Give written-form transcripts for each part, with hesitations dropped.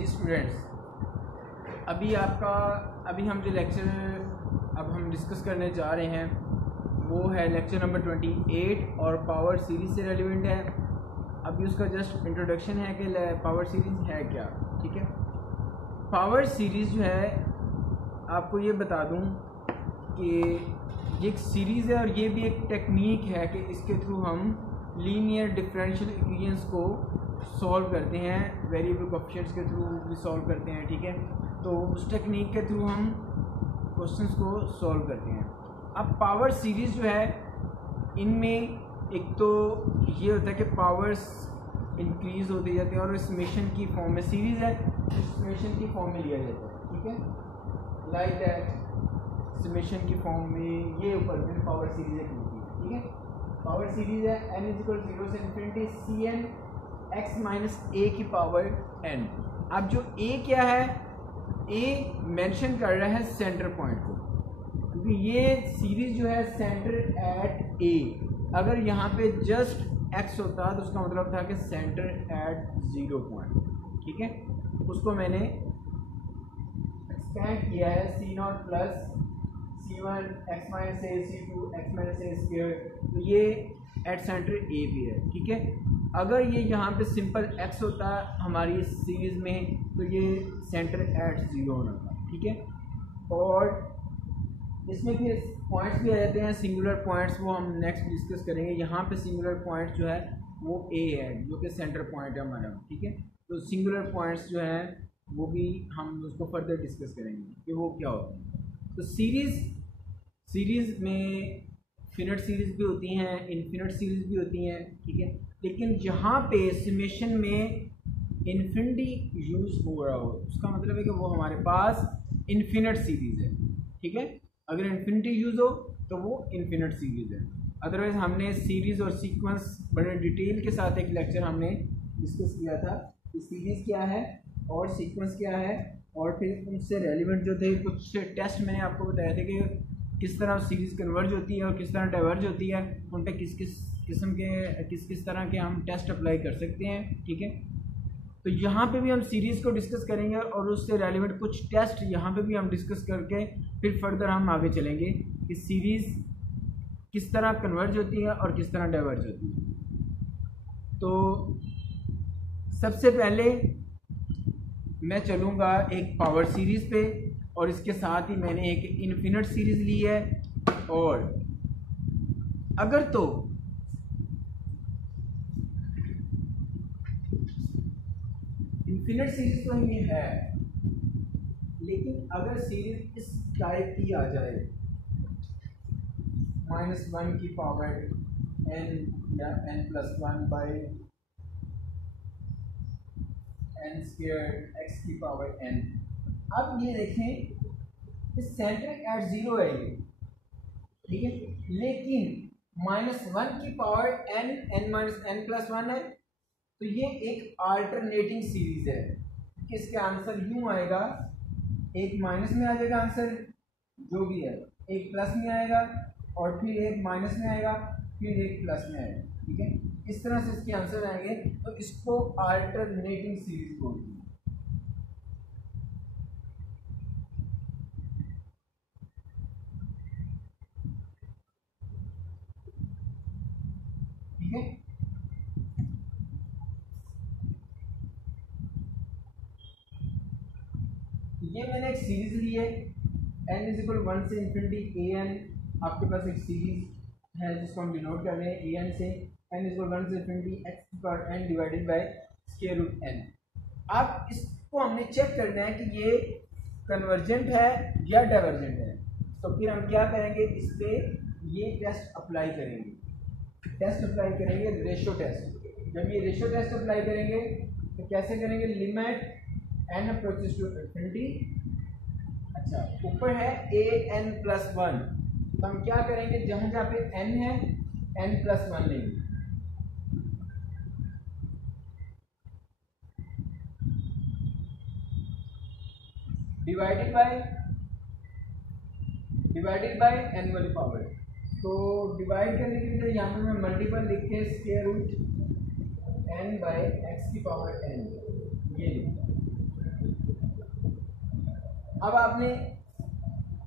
जी students, अभी हम जो लेक्चर अब हम डिस्कस करने जा रहे हैं वो है लेक्चर नंबर 28 और पावर सीरीज़ से रेलिवेंट है। अभी उसका जस्ट इंट्रोडक्शन है कि पावर सीरीज़ है क्या। ठीक है, पावर सीरीज़ जो है आपको ये बता दूं कि ये एक सीरीज़ है और ये भी एक टेक्निक है कि इसके थ्रू हम लीनियर डिफरेंशियल इक्वेशंस को सॉल्व करते हैं, वेरिएबल कोएफिशिएंट्स के थ्रू भी सॉल्व करते हैं। ठीक है, तो उस टेक्निक के थ्रू हम क्वेश्चंस को सॉल्व करते हैं। अब पावर सीरीज़ जो है इनमें एक तो ये होता है कि पावर्स इंक्रीज़ होती जाती है और समेशन की फॉर्म में सीरीज़ है तो समेशन की फॉर्म में लिया जाता है। ठीक है, लाइक दैट समेशन की फॉर्म में ये ऊपर में पावर सीरीज़ एक होती है। ठीक है, पावर सीरीज़ है n = 0 से infinity Cn x minus a की पावर n। अब जो a क्या है, a मेंशन कर रहा है सेंटर पॉइंट को, क्योंकि ये सीरीज जो है सेंटर एट a। अगर यहाँ पे जस्ट x होता तो उसका मतलब था कि सेंटर एट 0 पॉइंट। ठीक है, उसको मैंने एक्सपेंड किया है c0 plus c1 x minus a c2 x minus a square, तो ये एट सेंटर a पे है। ठीक है, अगर ये यहाँ पे सिंपल x होता हमारी इस सीरीज़ में तो ये सेंटर एट 0 होना था। ठीक है, और इसमें फिर पॉइंट्स भी आ जाते हैं, सिंगुलर पॉइंट्स, वो हम नेक्स्ट डिस्कस करेंगे। यहाँ पे सिंगुलर पॉइंट जो है वो a है, जो कि सेंटर पॉइंट है हमारा। ठीक है, तो सिंगुलर पॉइंट्स जो हैं वो भी हम उसको फर्दर डिस्कस करेंगे कि वो क्या होता है। तो सीरीज़ में फिनिट सीरीज़ भी होती हैं, इनफिनिट सीरीज़ भी होती हैं। ठीक है, लेकिन जहाँ पे समेशन में इन्फिनिटी यूज़ हो रहा हो उसका मतलब है कि वो हमारे पास इन्फिनिट सीरीज़ है। ठीक है, अगर इन्फिनिटी यूज़ हो तो वो इन्फिनिट सीरीज़ है। अदरवाइज़ हमने सीरीज़ और सीक्वेंस बड़े डिटेल के साथ एक लेक्चर हमने डिस्कस किया था कि सीरीज़ क्या है और सीक्वेंस क्या है, और फिर उनसे रेलिवेंट जो थे कुछ टेस्ट मैंने आपको बताए थे कि किस तरह सीरीज़ कन्वर्ज होती है और किस तरह डाइवर्ज होती है, उन पर किस किस तरह के हम टेस्ट अप्लाई कर सकते हैं। ठीक है, तो यहाँ पे भी हम सीरीज़ को डिस्कस करेंगे और उससे रेलिवेंट कुछ टेस्ट यहाँ पे भी हम डिस्कस करके फिर फर्दर हम आगे चलेंगे कि सीरीज़ किस तरह कन्वर्ज होती है और किस तरह डाइवर्ज होती है। तो सबसे पहले मैं चलूँगा एक पावर सीरीज़ पे, और इसके साथ ही मैंने एक इन्फिनिट सीरीज़ ली है। और अगर तो इन्फिनिट सीरीज़ तो ये है, लेकिन अगर सीरीज़ इस टाइप की आ जाए -1 की पावर n या n+1 by n square x की पावर n। अब ये देखें इस सेंटर एट 0 है ये। ठीक है, लेकिन -1 की पावर n+1 है, तो ये एक अल्टरनेटिंग सीरीज है। इसके आंसर यूं आएगा, एक माइनस में आ जाएगा आंसर जो भी है, एक प्लस में आएगा और फिर एक माइनस में आएगा, फिर एक प्लस में आएगा। ठीक है, इस तरह से इसके आंसर आएंगे, तो इसको अल्टरनेटिंग सीरीज बोलते हैं। ठीक है, ये मैंने एक सीरीज ली है n = 1 से इन्फिनिटी an। आपके पास एक सीरीज है जिसको हम डिनोट कर रहे हैं an से, n = 1 से infinity x⁴n divided by √n। अब इसको हमने चेक करना है कि ये कन्वर्जेंट है या डाइवर्जेंट है। तो फिर हम क्या करेंगे, इस पर ये टेस्ट अप्लाई करेंगे, रेशो टेस्ट। जब ये रेशो टेस्ट अप्लाई करेंगे तो कैसे करेंगे, limit n approaches to infinity. अच्छा, ऊपर है an+1, तो हम क्या करेंगे, जहां जहां पे n है n+1 लेंगे। डिवाइडेड बाय n वाली पावर। तो डिवाइड करने के लिए यहाँ पे मैं मल्टीपल लिख के √n/x⁴n ये लिखता हूँ। अब आपने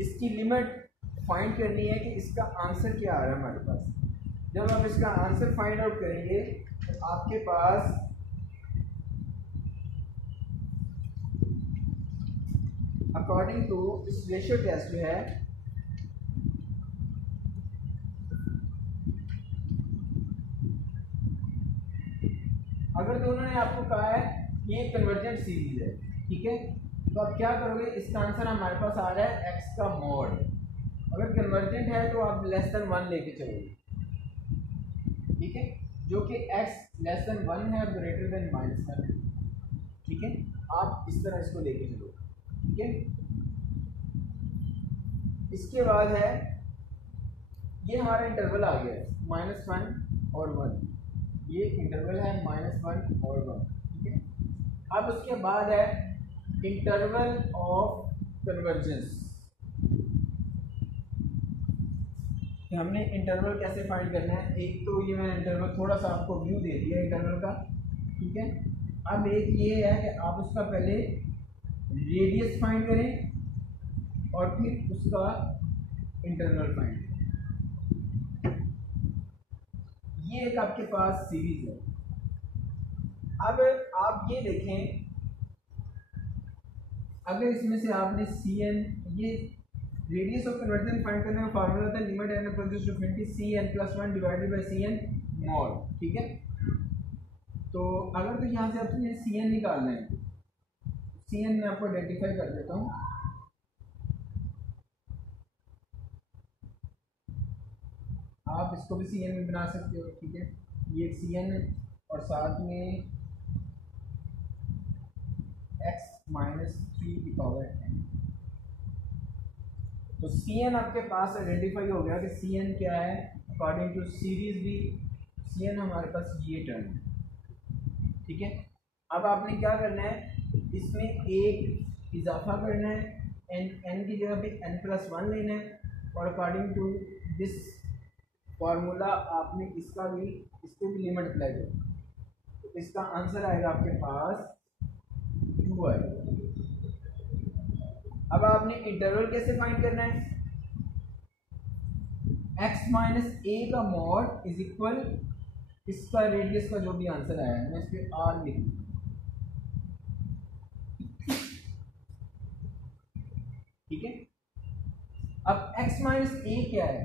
इसकी लिमिट फाइंड करनी है कि इसका आंसर क्या आ रहा है हमारे पास। जब आप इसका आंसर फाइंड आउट करेंगे तो आपके पास अकॉर्डिंग टू इस रेशियो टेस्ट जो है अगर दोनों ने आपको कहा है ये कन्वर्जेंट सीरीज है, ठीक है, तो आप क्या करोगे, इसका आंसर हमारे पास आ रहा है x का मॉड। अगर कन्वर्जेंट है तो आप लेस देन 1 लेके चलोगे, ठीक है, जो कि x लेस देन 1 है और ग्रेटर देन -1 है, ठीक है, आप इस तरह इसको लेके चलो, ठीक है। इसके बाद है ये हमारा इंटरवल आ गया -1 और 1, ये इंटरवल है -1 और 1, ठीक है। अब उसके बाद है इंटरवल ऑफ कन्वर्जेंस। हमने इंटरवल कैसे फाइंड करना है, एक तो ये मैंने इंटरवल थोड़ा सा आपको व्यू दे दिया इंटरवल का, ठीक है। अब एक ये है कि आप उसका पहले रेडियस फाइंड करें और फिर उसका इंटरवल फाइंड। ये एक आपके पास सीरीज है। अब आप ये देखें, अगर इसमें से आपने Cn, ये रेडियस ऑफ कन्वर्जन फाइंड करने का फार्मूला था limit n approaches to infinity Cn+1 divided by Cn mod, ठीक है। तो अगर तो यहाँ से आपने Cn निकालना है, Cn मैं आपको आइडेंटिफाई कर देता हूँ। आप इसको भी Cn में बना सकते हो, ठीक है, ये Cn और साथ में x-3 की पावर n। तो Cn आपके पास आइडेंटिफाई हो गया कि Cn क्या है अकॉर्डिंग टू सीरीज भी। Cn हमारे पास ये टर्म है, ठीक है। अब आपने क्या करना है, इसमें एक इजाफा करना है, n की जगह पे n+1 लेना है और अकॉर्डिंग टू दिस फार्मूला आपने इसका भी, इसको भी लिमिट अप्लाई करो, तो इसका आंसर आएगा आपके पास 2 आएगा। अब आपने इंटरवल कैसे फाइंड करना है, x-a का मॉड इज इक्वल इसका रेडियस का जो भी आंसर आया है मैं इस पर r लिख दूँ, ठीक है। अब x-a क्या है,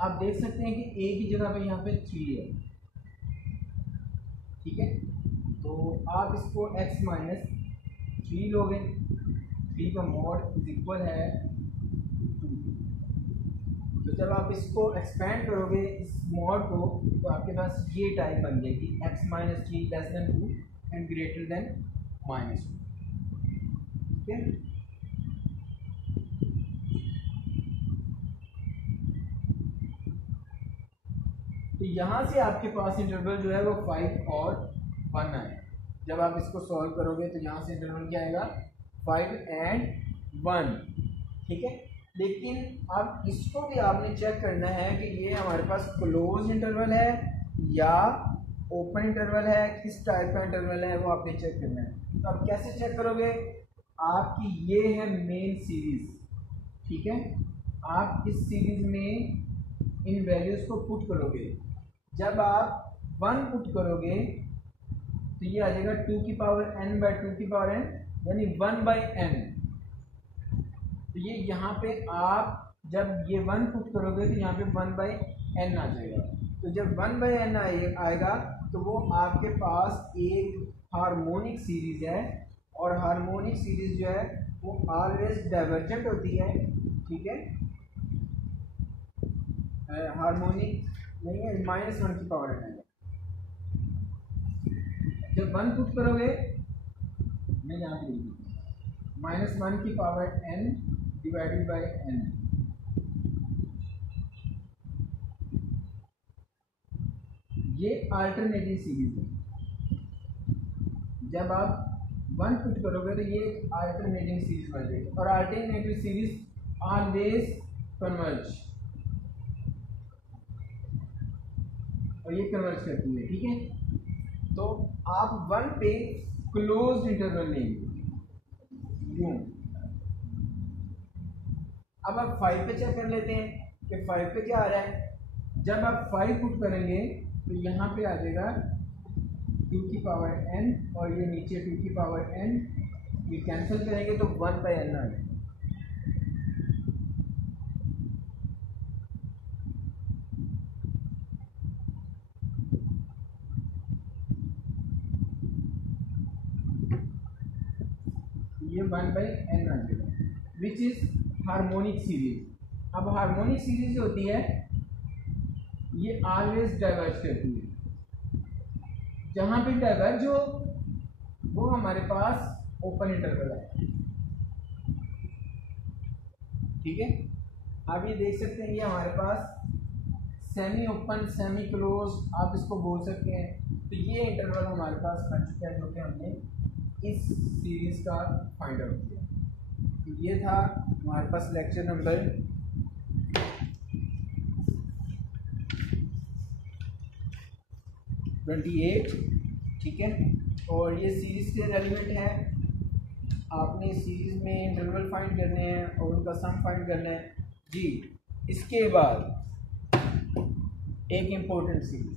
आप देख सकते हैं कि a की जगह पे यहाँ पे 3 है, ठीक है। तो आप इसको x-3 लोगे, 3 का मॉड इज इक्वल है 2। तो जब आप इसको एक्सपेंड करोगे इस मॉड को, तो आपके पास ये टाइप बन जाएगी x-3 less than 2 and greater than -2, ठीक है। तो यहाँ से आपके पास इंटरवल जो है वो 5 और 1 आए। जब आप इसको सॉल्व करोगे तो यहाँ से इंटरवल क्या आएगा, 5 and 1, ठीक है। लेकिन अब इसको भी आपने चेक करना है कि ये हमारे पास क्लोज इंटरवल है या ओपन इंटरवल है, किस टाइप का इंटरवल है वो आपने चेक करना है। तो आप कैसे चेक करोगे, आपकी ये है मेन सीरीज, ठीक है। आप इस सीरीज में इन वैल्यूज को पुट करोगे। जब आप 1 पुट करोगे तो ये आ जाएगा 2 की पावर n बाय 2 की पावर n, यानी 1/n। तो ये यहाँ पे आप जब ये 1 पुट करोगे तो यहाँ पे 1/n आ जाएगा। तो जब 1/n आएगा तो वो आपके पास एक हार्मोनिक सीरीज है, और हार्मोनिक सीरीज जो है वो ऑलवेज डाइवर्जेंट होती है, ठीक है। हार्मोनिक नहीं है, -1 की पावर n आएगा। जब 1 पुट करोगे, मैं यहाँ पे -1 की power n divided by n, ये अल्टरनेटिंग सीरीज है। जब आप 1 पुट करोगे तो ये अल्टरनेटिंग सीरीज बन जाएगी, और अल्टरनेटिंग सीरीज ऑलवेज कन्वर्ज, और ये कन्वर्ज करती है, ठीक है। तो आप 1 पे क्लोज इंटरवल लेंगे, यूं अब आप 5 पे चेक कर लेते हैं कि 5 पे क्या आ रहा है। जब आप 5 पुट करेंगे तो यहाँ पे आ जाएगा 2 की पावर n, और ये नीचे 2 की पावर n, ये कैंसिल करेंगे तो 1/n आ जाएगा। ये 1/n आ जाएगा, विच इज हार्मोनिक सीरीज। अब हार्मोनिक सीरीज होती है ये ऑलवेज डाइवर्ज करती है। जहां पे डाइवर्ज हो वो हमारे पास ओपन इंटरवल है, ठीक है। आप ये देख सकते हैं ये हमारे पास सेमी ओपन, सेमी क्लोज आप इसको बोल सकते हैं। तो ये इंटरवल हमारे पास बन चुका है जो कि हमने इस सीरीज का फाइंड आउट किया। तो ये था हमारे पास लेक्चर नंबर 28, ठीक है। और ये सीरीज के एलिमेंट है, आपने सीरीज में इंटरवल फाइंड करने हैं और उनका सम फाइंड करना है जी। इसके बाद एक इम्पोर्टेंट सीरीज